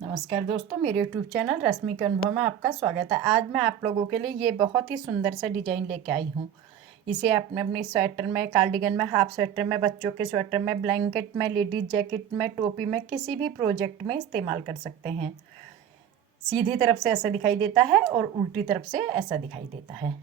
नमस्कार दोस्तों, मेरे यूट्यूब चैनल रश्मि के अनुभव में आपका स्वागत है। आज मैं आप लोगों के लिए ये बहुत ही सुंदर सा डिजाइन लेके आई हूँ। इसे आप अपने स्वेटर में, कार्डिगन में, हाफ स्वेटर में, बच्चों के स्वेटर में, ब्लैंकेट में, लेडीज जैकेट में, टोपी में, किसी भी प्रोजेक्ट में इस्तेमाल कर सकते हैं। सीधी तरफ से ऐसा दिखाई देता है और उल्टी तरफ से ऐसा दिखाई देता है।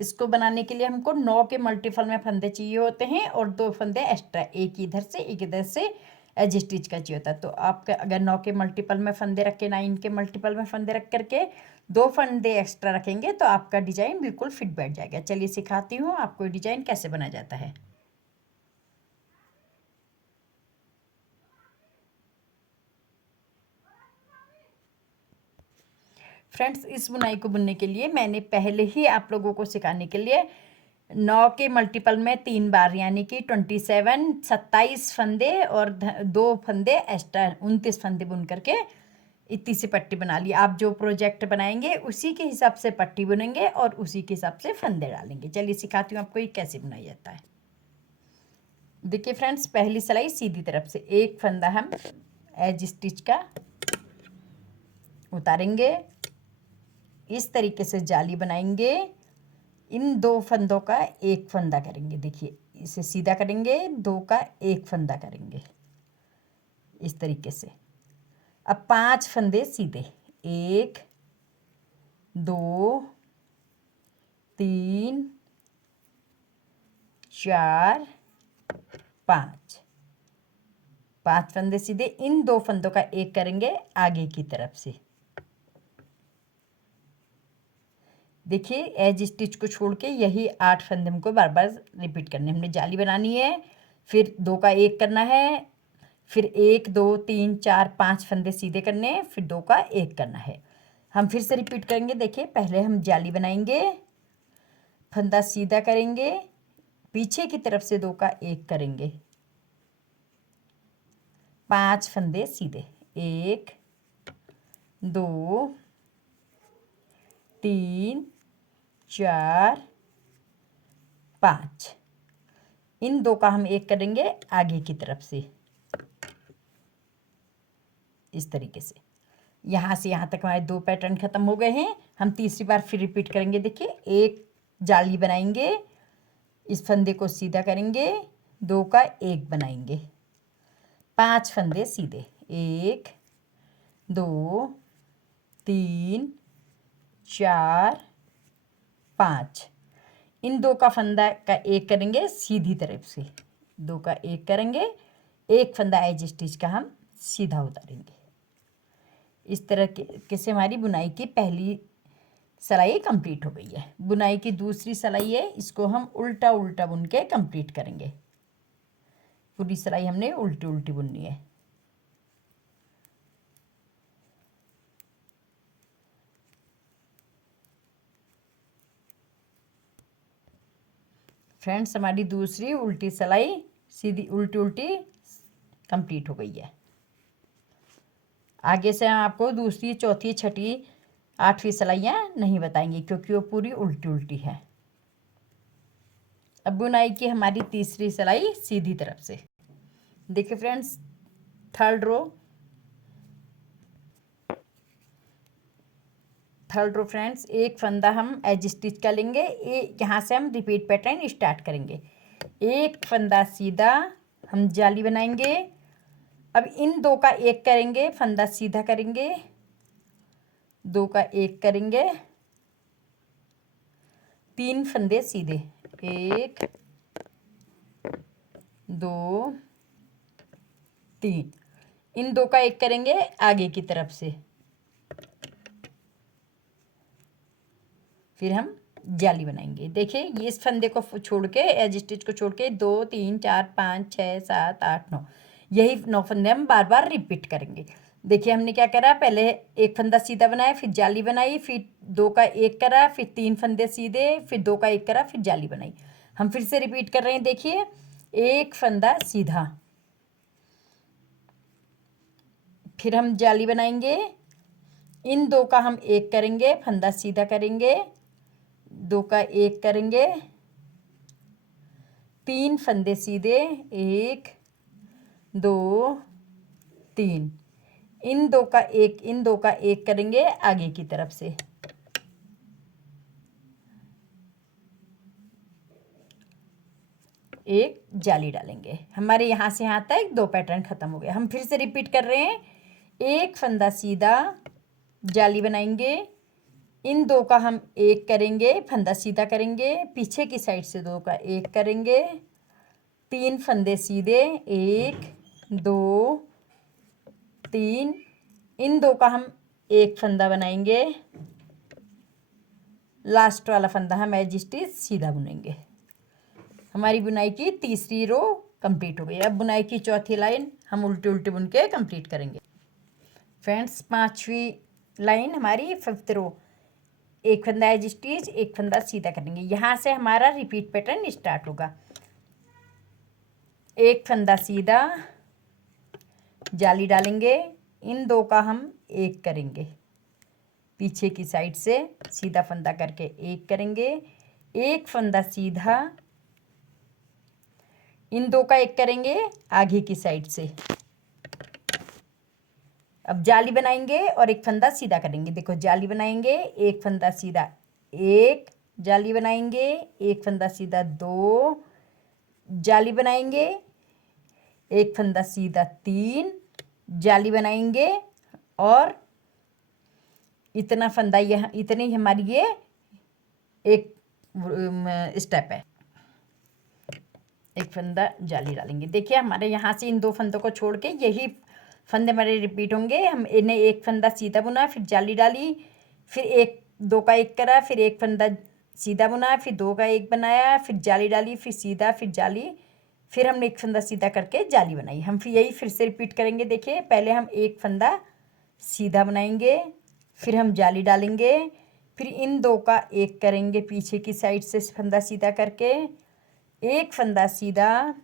इसको बनाने के लिए हमको 9 के मल्टीपल में फंदे चाहिए होते हैं और 2 फंदे एक्स्ट्रा, एक इधर से एक इधर से एज स्टिच का चाहिए होता है। तो आपके अगर 9 के मल्टीपल में फंदे रख के 9 के मल्टीपल में फंदे रख करके 2 फंदे एक्स्ट्रा रखेंगे तो आपका डिजाइन बिल्कुल फिट बैठ जाएगा। चलिए सिखाती हूँ आपको डिजाइन कैसे बनाया जाता है। फ्रेंड्स, इस बुनाई को बुनने के लिए मैंने पहले ही आप लोगों को सिखाने के लिए 9 के मल्टीपल में 3 बार यानी कि 27 फंदे और 2 फंदे एक्स्ट्रा 29 फंदे बुन करके इतनी सी पट्टी बना ली। आप जो प्रोजेक्ट बनाएंगे उसी के हिसाब से पट्टी बुनेंगे और उसी के हिसाब से फंदे डालेंगे। चलिए सिखाती हूँ आपको ये कैसे बनाया जाता है। देखिए फ्रेंड्स, पहली सिलाई सीधी तरफ से एक फंदा हम एज स्टिच का उतारेंगे, इस तरीके से जाली बनाएंगे। इन 2 फंदों का एक फंदा करेंगे। देखिए इसे सीधा करेंगे, 2 का एक फंदा करेंगे इस तरीके से। अब 5 फंदे सीधे, 1 2 3 4 5 5 फंदे सीधे। इन 2 फंदों का एक करेंगे आगे की तरफ से। देखिए एज स्टिच को छोड़ के यही 8 फंदे हमको बार बार रिपीट करने। हमने जाली बनानी है, फिर 2 का एक करना है, फिर 1 2 3 4 5 फंदे सीधे करने हैं, फिर 2 का एक करना है। हम फिर से रिपीट करेंगे। देखिए पहले हम जाली बनाएंगे, फंदा सीधा करेंगे, पीछे की तरफ से 2 का एक करेंगे, 5 फंदे सीधे, 1 2 3 4 5। इन 2 का हम एक करेंगे आगे की तरफ से इस तरीके से। यहाँ से यहाँ तक हमारे 2 पैटर्न खत्म हो गए हैं। हम तीसरी बार फिर रिपीट करेंगे। देखिए एक जाली बनाएंगे, इस फंदे को सीधा करेंगे, 2 का एक बनाएंगे, 5 फंदे सीधे, 1 2 3 4 5। इन 2 का फंदा का एक करेंगे सीधी तरफ से, 2 का एक करेंगे, एक फंदा एज स्टिच का हम सीधा उतारेंगे। इस तरह के से हमारी बुनाई की पहली सिलाई कंप्लीट हो गई है। बुनाई की दूसरी सिलाई है, इसको हम उल्टा उल्टा बुन के कंप्लीट करेंगे। पूरी सिलाई हमने उल्टी उल्टी बुननी है। फ्रेंड्स, हमारी दूसरी उल्टी सिलाई सीधी उल्टी उल्टी कंप्लीट हो गई है। आगे से हम आपको दूसरी, चौथी, छठी, 8वीं सिलाइयाँ नहीं बताएंगे क्योंकि वो पूरी उल्टी उल्टी है। अब बुनाई की हमारी तीसरी सिलाई सीधी तरफ से। देखिए फ्रेंड्स, थर्ड रो फ्रेंड्स, एक फंदा हम एज स्टिच का लेंगे। यहाँ से हम रिपीट पैटर्न स्टार्ट करेंगे। एक फंदा सीधा हम जाली बनाएंगे। अब इन 2 का एक करेंगे, फंदा सीधा करेंगे, 2 का एक करेंगे, 3 फंदे सीधे, 1 2 3। इन 2 का एक करेंगे आगे की तरफ से, फिर हम जाली बनाएंगे। देखिए ये इस फंदे को छोड़ के, एज स्टिच को छोड़ के 2 3 4 5 6 7 8 9, यही 9 फंदे हम बार बार रिपीट करेंगे। देखिए हमने क्या करा, पहले एक फंदा सीधा बनाया, फिर जाली बनाई, फिर 2 का एक करा, फिर 3 फंदे सीधे, फिर 2 का एक करा, फिर जाली बनाई। हम फिर से रिपीट कर रहे हैं। देखिए एक फंदा सीधा, फिर हम जाली बनाएंगे, इन 2 का हम एक करेंगे, फंदा सीधा करेंगे, 2 का एक करेंगे, 3 फंदे सीधे, 1 2 3। इन दो का एक, इन दो का एक करेंगे आगे की तरफ से। एक जाली डालेंगे। हमारे यहाँ से यहाँ तक 2 पैटर्न खत्म हो गए। हम फिर से रिपीट कर रहे हैं। एक फंदा सीधा, जाली बनाएंगे, इन 2 का हम एक करेंगे, फंदा सीधा करेंगे, पीछे की साइड से 2 का एक करेंगे, 3 फंदे सीधे, 1 2 3, इन 2 का हम एक फंदा बनाएंगे, लास्ट वाला फंदा हम एज इट इज सीधा बुनेंगे। हमारी बुनाई की तीसरी रो कंप्लीट हो गई। अब बुनाई की चौथी लाइन हम उल्टे उल्टे बुन के कंप्लीट करेंगे। फ्रेंड्स, 5वीं लाइन हमारी 5th रो, एक फंदा एज स्टिच, एक फंदा सीधा करेंगे। यहाँ से हमारा रिपीट पैटर्न स्टार्ट होगा। एक फंदा सीधा, जाली डालेंगे, इन 2 का हम एक करेंगे, पीछे की साइड से सीधा फंदा करके एक करेंगे, एक फंदा सीधा, इन 2 का एक करेंगे आगे की साइड से। अब जाली बनाएंगे और एक फंदा सीधा करेंगे। देखो, जाली बनाएंगे, एक फंदा सीधा, एक जाली बनाएंगे, एक फंदा सीधा, 2 जाली बनाएंगे, एक फंदा सीधा, 3 जाली बनाएंगे, और इतना फंदा, यह इतनी हमारी ये एक स्टेप है। एक फंदा जाली डालेंगे। देखिए, हमारे यहाँ से इन 2 फंदों को छोड़ के यही फंदे हमारे रिपीट होंगे। हम इन्हें एक फंदा सीधा बुना, फिर जाली डाली, फिर एक 2 का एक करा, फिर एक फंदा सीधा बुना, फिर 2 का एक बनाया, फिर जाली डाली, फिर सीधा, फिर जाली, फिर हमने एक फंदा सीधा करके जाली बनाई। हम फिर यही फिर से रिपीट करेंगे। देखिए, पहले हम एक फंदा सीधा बनाएंगे, फिर हम जाली डालेंगे, फिर इन 2 का एक करेंगे, पीछे की साइड से फंदा सीधा करके एक फंदा सीधा।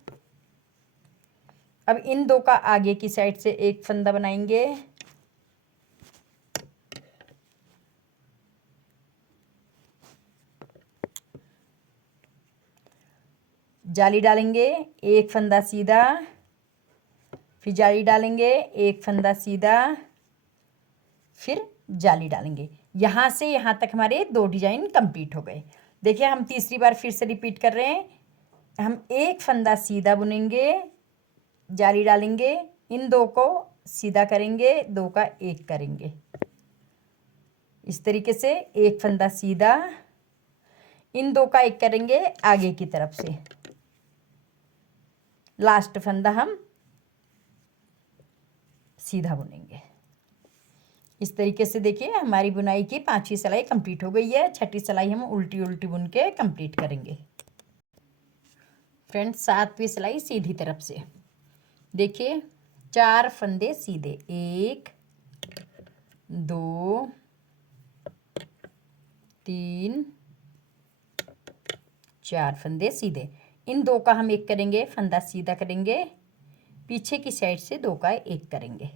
अब इन 2 का आगे की साइड से एक फंदा बनाएंगे, जाली डालेंगे, एक फंदा सीधा, फिर जाली डालेंगे, एक फंदा सीधा, फिर जाली डालेंगे। यहाँ से यहाँ तक हमारे 2 डिजाइन कंप्लीट हो गए। देखिए, हम तीसरी बार फिर से रिपीट कर रहे हैं। हम एक फंदा सीधा बुनेंगे, जाली डालेंगे, इन 2 को सीधा करेंगे, 2 का एक करेंगे, इस तरीके से एक फंदा सीधा, इन 2 का एक करेंगे आगे की तरफ से, लास्ट फंदा हम सीधा बुनेंगे। इस तरीके से देखिए, हमारी बुनाई की 5वीं सिलाई कंप्लीट हो गई है। 6ठी सिलाई हम उल्टी उल्टी बुन के कंप्लीट करेंगे। फ्रेंड्स, 7वीं सिलाई सीधी तरफ से। देखिए, 4 फंदे सीधे, 1 2 3 4 फंदे सीधे, इन 2 का हम एक करेंगे, फंदा सीधा करेंगे, पीछे की साइड से 2 का एक करेंगे,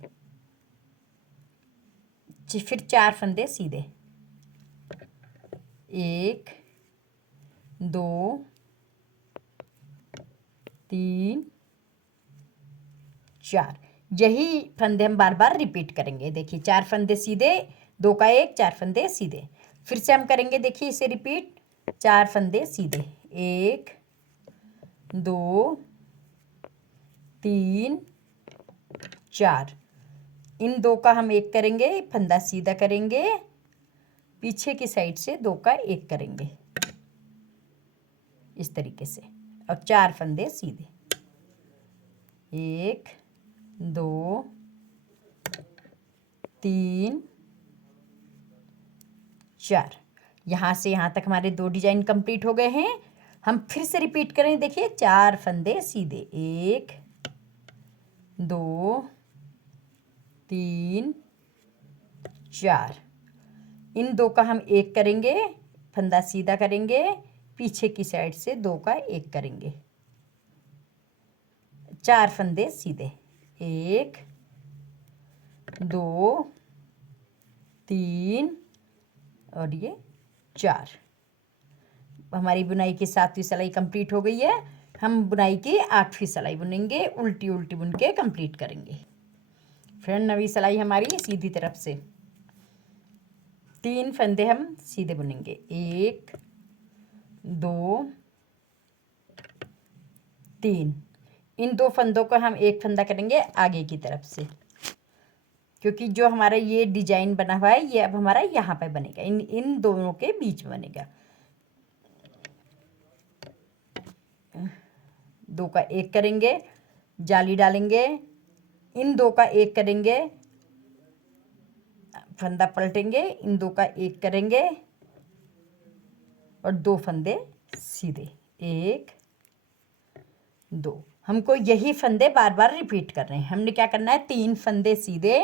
फिर 4 फंदे सीधे, 1 2 3 4। यही फंदे हम बार बार रिपीट करेंगे। देखिए, 4 फंदे सीधे, 2 का एक, 4 फंदे सीधे, फिर से हम करेंगे। देखिए, इसे रिपीट, 4 फंदे सीधे, 1 2 3 4, इन 2 का हम एक करेंगे, फंदा सीधा करेंगे, पीछे की साइड से 2 का एक करेंगे, इस तरीके से, और 4 फंदे सीधे, 1 2 3 4। यहाँ से यहाँ तक हमारे 2 डिजाइन कंप्लीट हो गए हैं। हम फिर से रिपीट करें। देखिए, 4 फंदे सीधे, 1 2 3 4, इन 2 का हम एक करेंगे, फंदा सीधा करेंगे, पीछे की साइड से 2 का एक करेंगे, 4 फंदे सीधे, 1 2 3 और ये 4। हमारी बुनाई की 7वीं सिलाई कंप्लीट हो गई है। हम बुनाई की 8वीं सिलाई बुनेंगे, उल्टी उल्टी बुन के कंप्लीट करेंगे। फ्रेंड नवी सिलाई हमारी सीधी तरफ से 3 फंदे हम सीधे बुनेंगे, 1 2 3। इन 2 फंदों को हम एक फंदा करेंगे आगे की तरफ से, क्योंकि जो हमारा ये डिजाइन बना हुआ है ये अब हमारा यहाँ पे बनेगा, इन दोनों के बीच में बनेगा। 2 का एक करेंगे, जाली डालेंगे, इन 2 का एक करेंगे, फंदा पलटेंगे, इन 2 का एक करेंगे और 2 फंदे सीधे, 1 2। हमको यही फंदे बार बार रिपीट कर रहे हैं। हमने क्या करना है, 3 फंदे सीधे,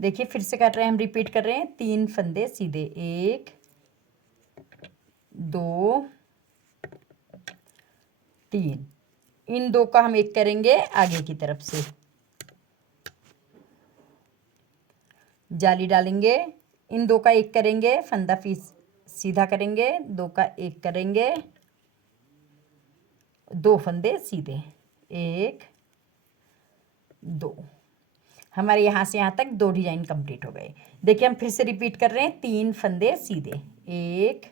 देखिए फिर से कर रहे हैं, हम रिपीट कर रहे हैं, 3 फंदे सीधे, 1 2 3। इन 2 का हम एक करेंगे आगे की तरफ से, जाली डालेंगे, इन 2 का एक करेंगे, फंदा फीस सीधा करेंगे, 2 का एक करेंगे, 2 फंदे सीधे, 1 2। हमारे यहाँ से यहाँ तक 2 डिजाइन कंप्लीट हो गए। देखिए हम फिर से रिपीट कर रहे हैं, 3 फंदे सीधे, 1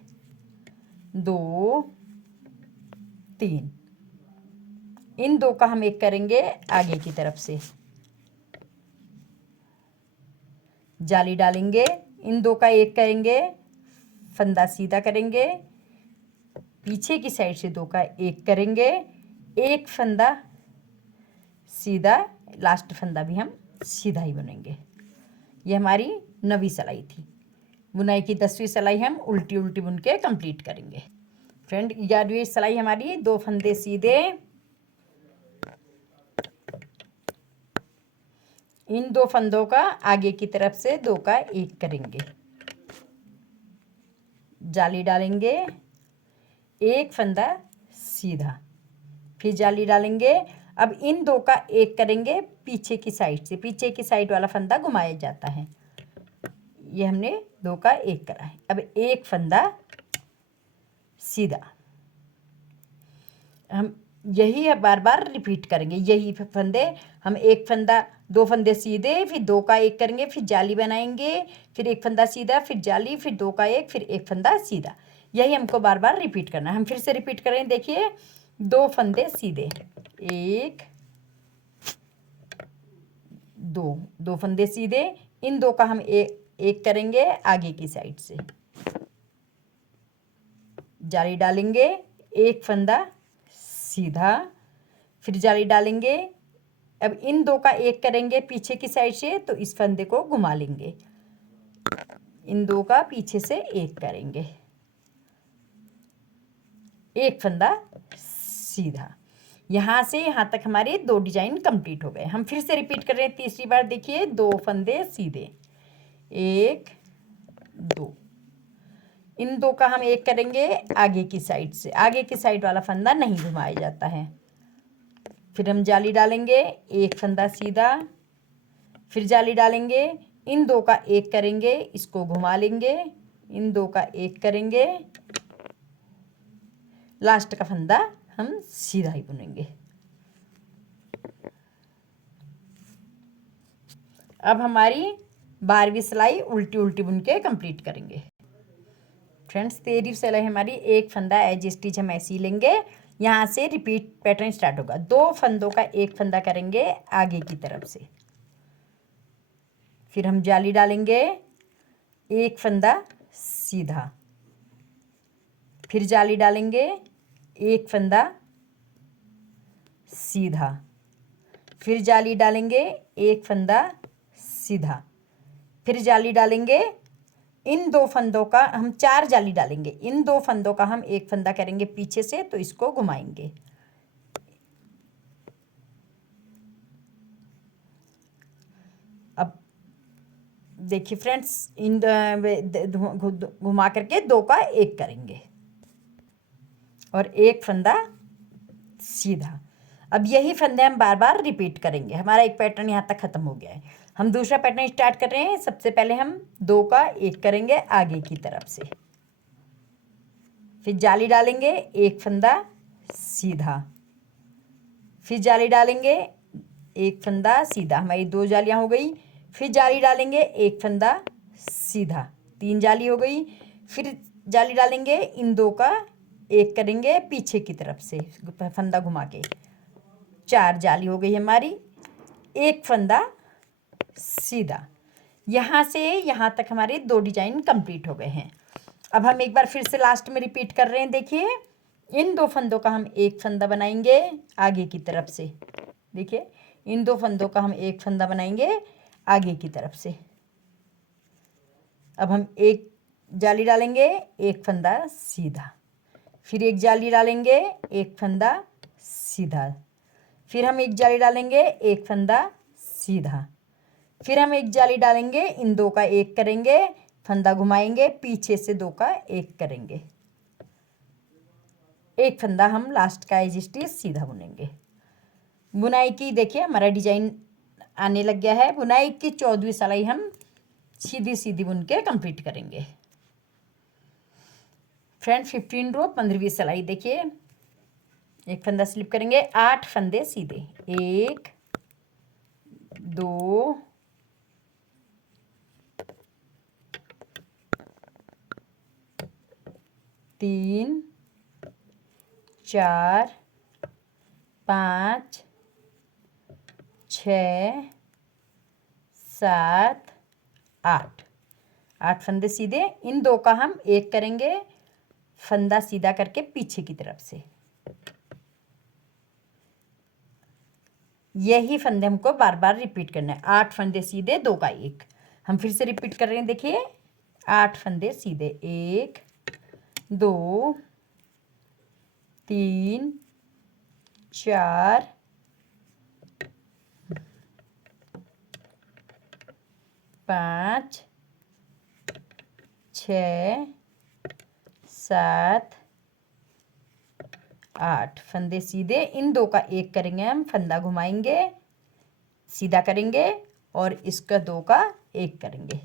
2 3। इन 2 का हम एक करेंगे आगे की तरफ से, जाली डालेंगे, इन 2 का एक करेंगे, फंदा सीधा करेंगे, पीछे की साइड से 2 का एक करेंगे, एक फंदा सीधा, लास्ट फंदा भी हम सीधा ही बुनेंगे। ये हमारी 9वीं सिलाई थी। बुनाई की 10वीं सिलाई हम उल्टी उल्टी बुन के कंप्लीट करेंगे। फ्रेंड 11वीं सिलाई हमारी 2 फंदे सीधे, इन 2 फंदों का आगे की तरफ से 2 का एक करेंगे, जाली डालेंगे, एक फंदा सीधा, फिर जाली डालेंगे। अब इन 2 का एक करेंगे पीछे की साइड से, पीछे की साइड वाला फंदा घुमाया जाता है। ये हमने 2 का एक करा है। अब एक फंदा सीधा, हम यही बार बार रिपीट करेंगे, यही फंदे हम, एक फंदा, 2 फंदे सीधे, फिर 2 का एक करेंगे, फिर जाली बनाएंगे, फिर एक फंदा सीधा, फिर जाली, फिर 2 का एक, फिर एक फंदा सीधा। यही हमको बार बार रिपीट करना है। हम फिर से रिपीट करें, देखिए 2 फंदे सीधे, 1 2, 2 फंदे सीधे, इन 2 का हम एक करेंगे आगे की साइड से, जाली डालेंगे, एक फंदा सीधा, फिर जाली डालेंगे। अब इन 2 का एक करेंगे पीछे की साइड से, तो इस फंदे को घुमा लेंगे, इन 2 का पीछे से एक करेंगे, एक फंदा सीधा। यहाँ से यहाँ तक हमारे 2 डिजाइन कंप्लीट हो गए। हम फिर से रिपीट कर रहे हैं तीसरी बार, देखिए 2 फंदे सीधे, 1 2। इन 2 का हम एक करेंगे आगे की साइड से, आगे की साइड वाला फंदा नहीं घुमाया जाता है। फिर हम जाली डालेंगे, एक फंदा सीधा, फिर जाली डालेंगे, इन 2 का एक करेंगे, इसको घुमा लेंगे, इन 2 का एक करेंगे, लास्ट का फंदा हम सीधा ही बुनेंगे। अब हमारी 12वीं सिलाई उल्टी उल्टी बुन के कंप्लीट करेंगे। फ्रेंड्स 13वीं सिलाई हमारी एक फंदा एज स्टिच हम ऐसे ही लेंगे, यहाँ से रिपीट पैटर्न स्टार्ट होगा। 2 फंदों का एक फंदा करेंगे आगे की तरफ से, फिर हम जाली डालेंगे, एक फंदा सीधा, फिर जाली डालेंगे, एक फंदा सीधा, फिर जाली डालेंगे, एक फंदा सीधा, फिर जाली डालेंगे। इन 2 फंदों का हम 4 जाली डालेंगे, इन 2 फंदों का हम एक फंदा करेंगे पीछे से, तो इसको घुमाएंगे। अब देखिए फ्रेंड्स, इन घुमा करके 2 का एक करेंगे और एक फंदा सीधा। अब यही फंदे हम बार बार रिपीट करेंगे। हमारा एक पैटर्न यहाँ तक खत्म हो गया है। हम दूसरा पैटर्न स्टार्ट कर रहे हैं। सबसे पहले हम 2 का एक करेंगे आगे की तरफ से, फिर जाली डालेंगे, एक फंदा सीधा, फिर जाली डालेंगे, एक फंदा सीधा, हमारी 2 जालियाँ हो गई। फिर जाली डालेंगे, एक फंदा सीधा, 3 जाली हो गई। फिर जाली डालेंगे, इन 2 का एक करेंगे पीछे की तरफ से फंदा घुमा के, 4 जाली हो गई हमारी, एक फंदा सीधा। यहाँ से यहाँ तक हमारे 2 डिजाइन कंप्लीट हो गए हैं। अब हम एक बार फिर से लास्ट में रिपीट कर रहे हैं। देखिए, इन 2 फंदों का हम एक फंदा बनाएंगे आगे की तरफ से। देखिए, इन 2 फंदों का हम एक फंदा बनाएंगे आगे की तरफ से। अब हम एक जाली डालेंगे, एक फंदा सीधा, फिर एक जाली डालेंगे, एक फंदा सीधा, फिर हम एक जाली डालेंगे, एक फंदा सीधा, फिर हम एक जाली डालेंगे, इन 2 का एक करेंगे, फंदा घुमाएंगे, पीछे से 2 का एक करेंगे, एक फंदा हम लास्ट का एज इट इज सीधा बुनेंगे। बुनाई की देखिए हमारा डिजाइन आने लग गया है। बुनाई की 14वीं सिलाई हम सीधी सीधी बुन के कंप्लीट करेंगे। फ्रेंड 15 रो 15वीं सिलाई देखिए, एक फंदा स्लिप करेंगे, 8 फंदे सीधे, 1 2 3 4 5 6 7 8, 8 फंदे सीधे। इन 2 का हम एक करेंगे फंदा सीधा करके पीछे की तरफ से। यही फंदे हमको बार बार रिपीट करना है। 8 फंदे सीधे, 2 का एक। हम फिर से रिपीट कर रहे हैं। देखिए, 8 फंदे सीधे, 1 2 3 4 5 6 7 8 फंदे सीधे। इन 2 का एक करेंगे हम, फंदा घुमाएंगे, सीधा करेंगे और इसका 2 का एक करेंगे।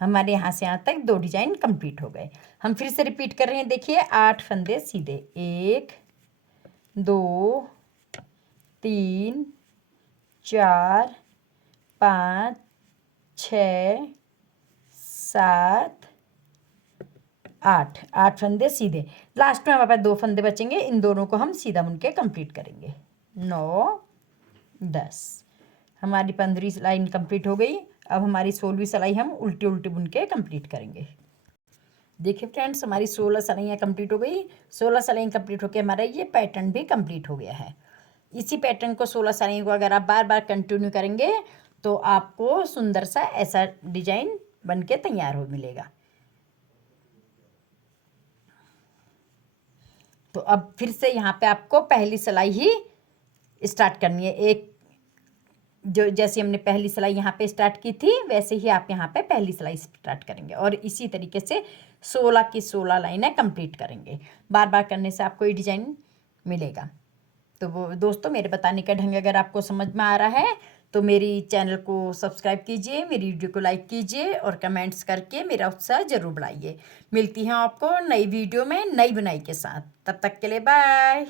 हमारे यहाँ से यहाँ तक 2 डिजाइन कंप्लीट हो गए। हम फिर से रिपीट कर रहे हैं। देखिए, 8 फंदे सीधे, 1 2 3 4 5 6 7 8, 8 फंदे सीधे। लास्ट में हमारे पास 2 फंदे बचेंगे, इन दोनों को हम सीधा बुन के कंप्लीट करेंगे। 9 10, हमारी 15वीं लाइन कंप्लीट हो गई। अब हमारी 16वीं सिलाई हम उल्टी उल्टी बुन के कंप्लीट करेंगे। देखिए फ्रेंड्स, हमारी 16 सिलाइयाँ कंप्लीट हो गई। 16 सिलाई कंप्लीट होकर हमारा ये पैटर्न भी कंप्लीट हो गया है। इसी पैटर्न को 16 सिलाइयों को अगर आप बार बार कंटिन्यू करेंगे तो आपको सुंदर सा ऐसा डिजाइन बन के तैयार हो मिलेगा। तो अब फिर से यहाँ पे आपको पहली सिलाई ही स्टार्ट करनी है। एक जो जैसे हमने पहली सिलाई यहाँ पे स्टार्ट की थी, वैसे ही आप यहाँ पे पहली सिलाई स्टार्ट करेंगे और इसी तरीके से 16 की 16 लाइनें कंप्लीट करेंगे। बार बार करने से आपको ये डिजाइन मिलेगा। तो वो दोस्तों, मेरे बताने का ढंग अगर आपको समझ में आ रहा है तो मेरी चैनल को सब्सक्राइब कीजिए, मेरी वीडियो को लाइक कीजिए और कमेंट्स करके मेरा उत्साह ज़रूर बढ़ाइए। मिलती हैं आपको नई वीडियो में नई बुनाई के साथ। तब तक के लिए बाय।